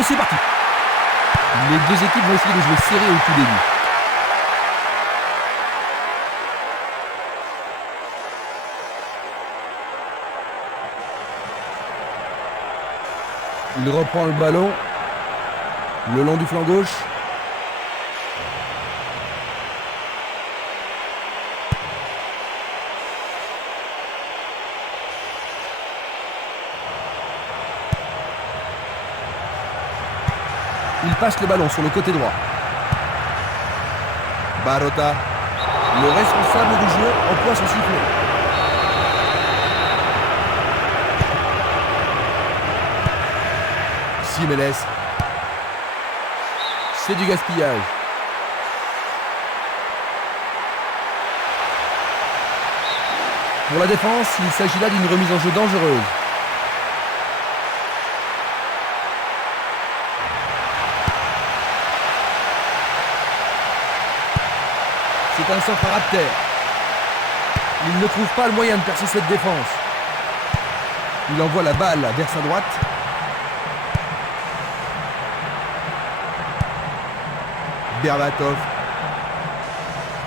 Et c'est parti. Les deux équipes vont essayer de jouer serré au tout début. Il reprend le ballon le long du flanc gauche. Il passe le ballon sur le côté droit. Barota, le responsable du jeu, emploie son sifflet. Simeles. C'est du gaspillage. Pour la défense, il s'agit là d'une remise en jeu dangereuse. C'est un centre à terre. Il ne trouve pas le moyen de percer cette défense. Il envoie la balle vers sa droite. Berbatov.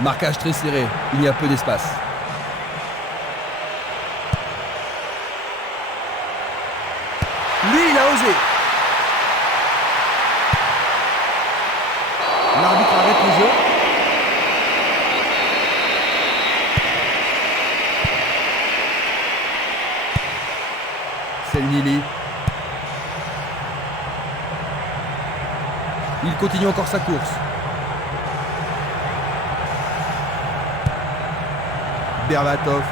Marquage très serré. Il y a peu d'espace. Lui, il a osé. L'arbitre arrête le jeu. Selnili. Il continue encore sa course. Berbatov.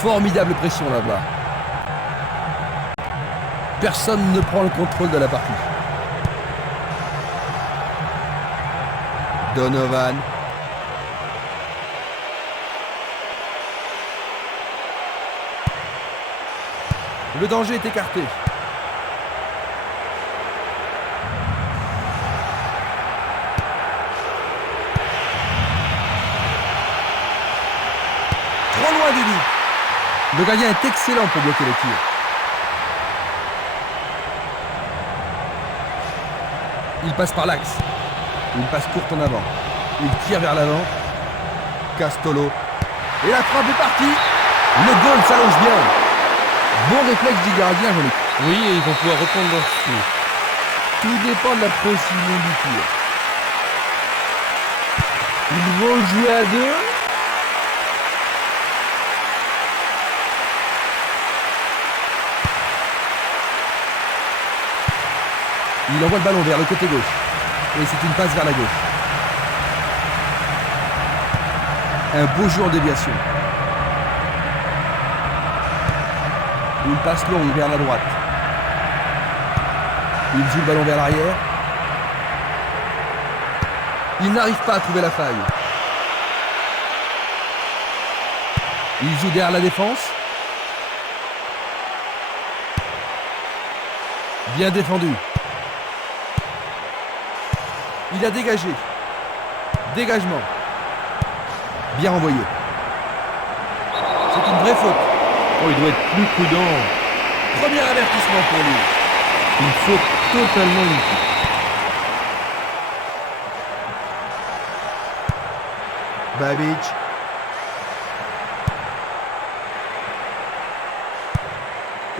Formidable pression là-bas. Personne ne prend le contrôle de la partie. Donovan. Le danger est écarté. Trop loin du but. Le gardien est excellent pour bloquer le tir. Il passe par l'axe. Une passe courte en avant. Il tire vers l'avant. Castolo. Et la frappe est partie. Le goal s'allonge bien. Bon réflexe du gardien, Jean-Luc. Oui, et ils vont pouvoir reprendre leur souffle. Tout dépend de la précision du tir. Ils vont jouer à deux. Il envoie le ballon vers le côté gauche. Et c'est une passe vers la gauche. Un beau jeu en déviation. Une passe longue vers la droite. Il joue le ballon vers l'arrière. Il n'arrive pas à trouver la faille. Il joue derrière la défense. Bien défendu. Il a dégagé. Dégagement. Bien envoyé. C'est une vraie faute. Oh, il doit être plus prudent. Premier avertissement pour lui. Une faute totalement inutile. Babic.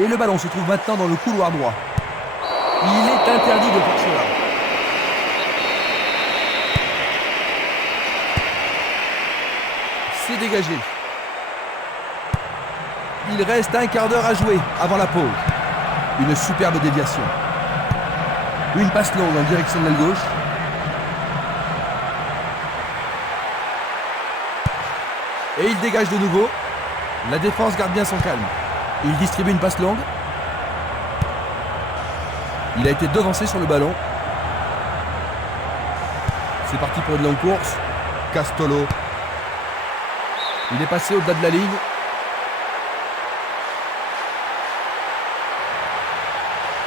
Et le ballon se trouve maintenant dans le couloir droit. Il est interdit de faire cela. C'est dégagé. Il reste un quart d'heure à jouer avant la pause. Une superbe déviation. Une passe longue en direction de l'aile gauche. Et il dégage de nouveau. La défense garde bien son calme. Il distribue une passe longue. Il a été devancé sur le ballon. C'est parti pour une longue course. Castolo. Il est passé au-delà de la ligne.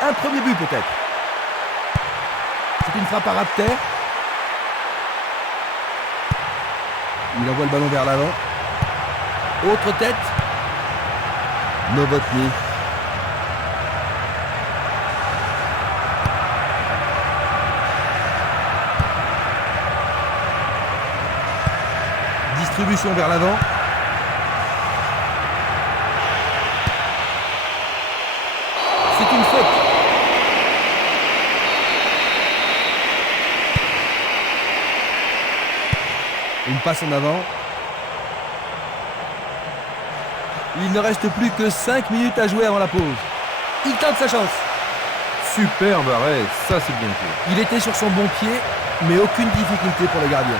Un premier but peut-être. C'est une frappe à ras de terre. Il envoie le ballon vers l'avant. Autre tête. Novotny. distribution vers l'avant. C'est une faute. Une passe en avant. Il ne reste plus que 5 minutes à jouer avant la pause. Il tente sa chance. Superbe arrêt, ça c'est bien fait. Il était sur son bon pied, mais aucune difficulté pour le gardien.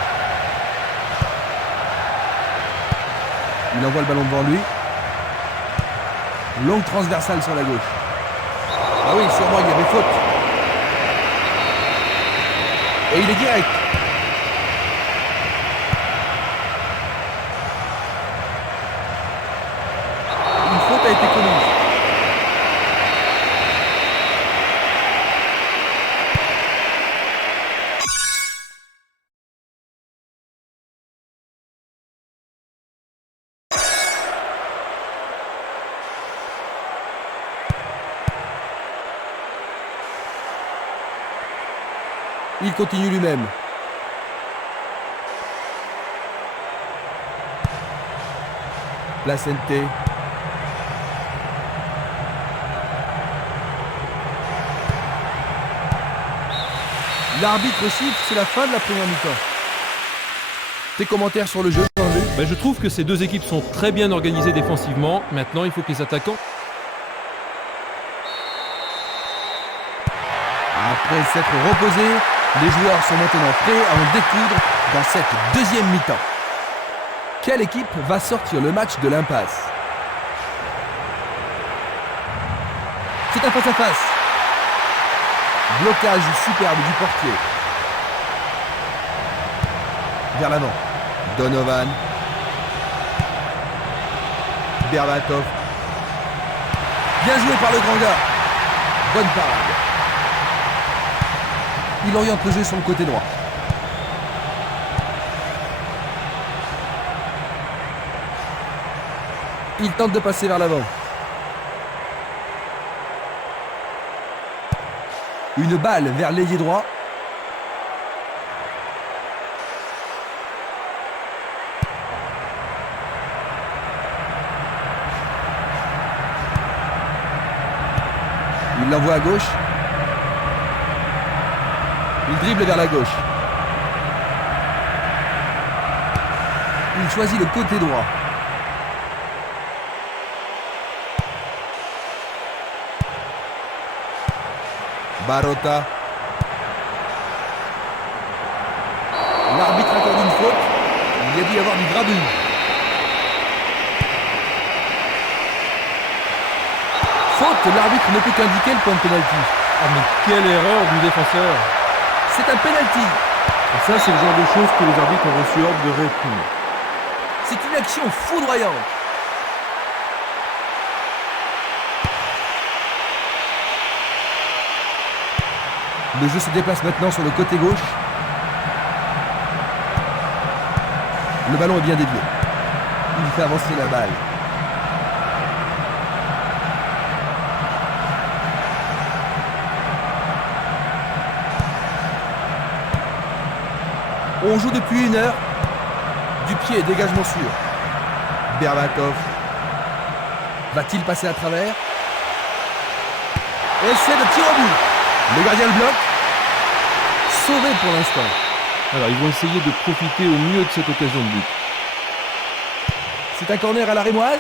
Il envoie le ballon devant lui. Longue transversale sur la gauche. Ah oui, sûrement il y avait faute. Et il est direct. Une faute a été commise. Il continue lui-même. Placente. L'arbitre siffle, c'est la fin de la première mi-temps. Tes commentaires sur le jeu, Jean-Luc? Je trouve que ces deux équipes sont très bien organisées défensivement. Maintenant, il faut que les attaquants... Après s'être reposés, les joueurs sont maintenant prêts à en découdre dans cette deuxième mi-temps. Quelle équipe va sortir le match de l'impasse? C'est un face-à-face. Blocage superbe du portier. Vers l'avant. Donovan. Berbatov. Bien joué par le grand gars. Bonne parade. Il oriente le jeu sur le côté droit. Il tente de passer vers l'avant. Une balle vers l'ailier droit. Il l'envoie à gauche. Il dribble vers la gauche. Il choisit le côté droit. Barota. L'arbitre accorde une faute. Il y a dû y avoir du grabuge. Faute, l'arbitre ne peut qu'indiquer le point de pénalty. Ah mais quelle erreur du défenseur! C'est un pénalty. Et ça, c'est le genre de choses que les arbitres ont reçu ordre de réprimer. C'est une action foudroyante. Le jeu se déplace maintenant sur le côté gauche. Le ballon est bien dévié. Il fait avancer la balle. On joue depuis 1 heure. Du pied, dégagement sûr. Berbatov. Va-t-il passer à travers? Essai de tir au but. Le gardien le bloque. Sauvé pour l'instant. Alors, ils vont essayer de profiter au mieux de cette occasion de but. C'est un corner à la rémoise.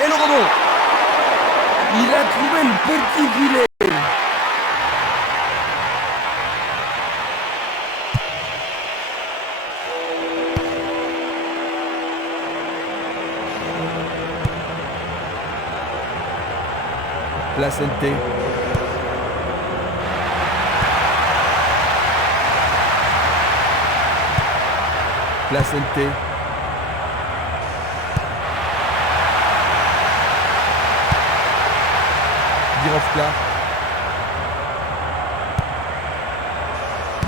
Et le rebond. Il a trouvé le petit filet. Placente. Placente. Birovka.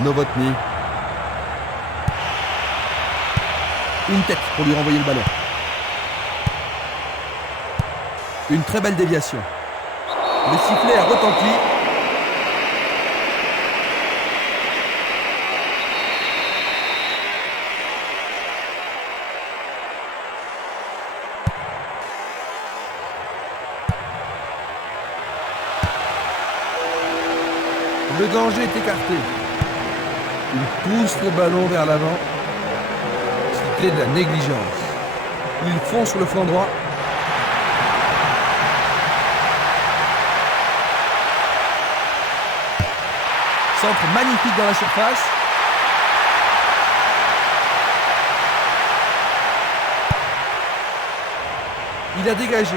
Novotny. Une tête pour lui renvoyer le ballon. Une très belle déviation. Le sifflet a retenti. Le danger est écarté. Il pousse le ballon vers l'avant. C'était de la négligence. Il fonce sur le flanc droit. Centre magnifique dans la surface. Il a dégagé.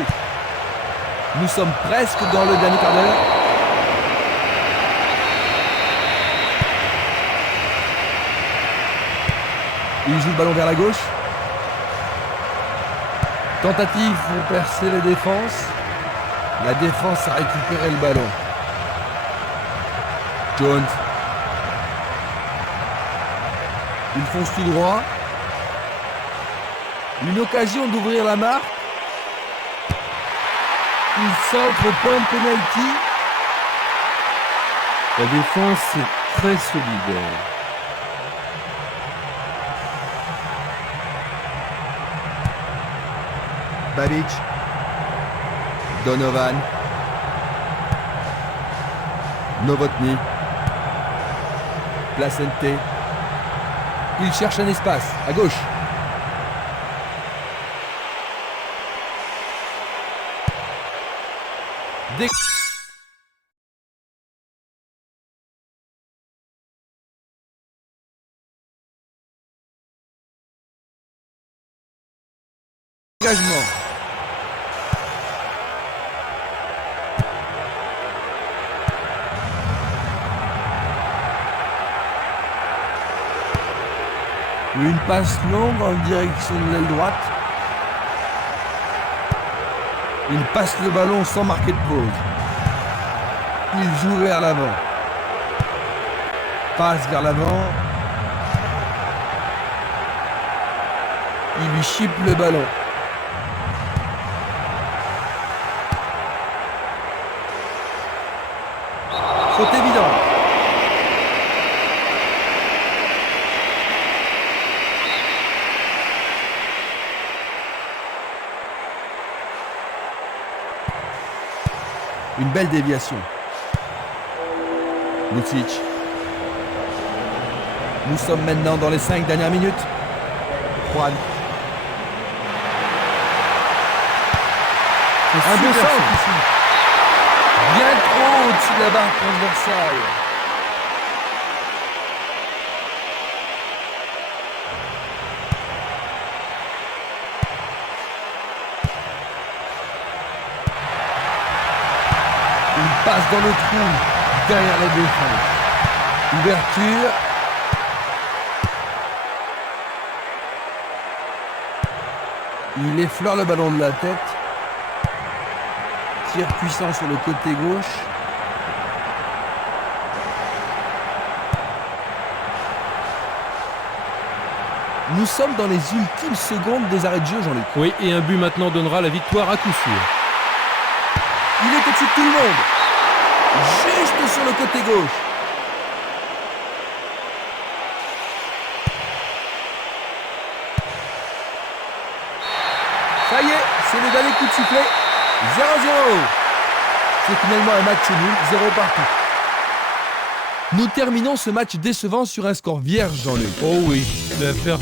Nous sommes presque dans le dernier quart d'heure. Il joue le ballon vers la gauche. Tentative pour percer les défenses. La défense a récupéré le ballon. Jones. Il fonce tout droit. Une occasion d'ouvrir la marque. Il centre au point de penalty. La défense est très solide. Babic. Donovan. Novotny. Placente. Il cherche un espace, à gauche. Dégagement. Une passe longue en direction de l'aile droite. Il passe le ballon sans marquer de pause. Il joue vers l'avant. Passe vers l'avant. Il lui chipe le ballon. Faute évidente. Une belle déviation. Lucic. Nous sommes maintenant dans les 5 dernières minutes. Juan. Un beau centre ici. Bien trop au-dessus de la barre transversale. Il passe dans le trou, derrière la défense. Ouverture. Il effleure le ballon de la tête. Tir puissant sur le côté gauche. Nous sommes dans les ultimes secondes des arrêts de jeu, Jean-Luc. Oui, et un but maintenant donnera la victoire à coup sûr. Il est au-dessus de tout le monde. Juste sur le côté gauche. Ça y est, c'est le dernier coup de sifflet. 0-0. C'est finalement un match nul, 0 partout. Nous terminons ce match décevant sur un score vierge, Jean-Luc. Oh oui, l'affaire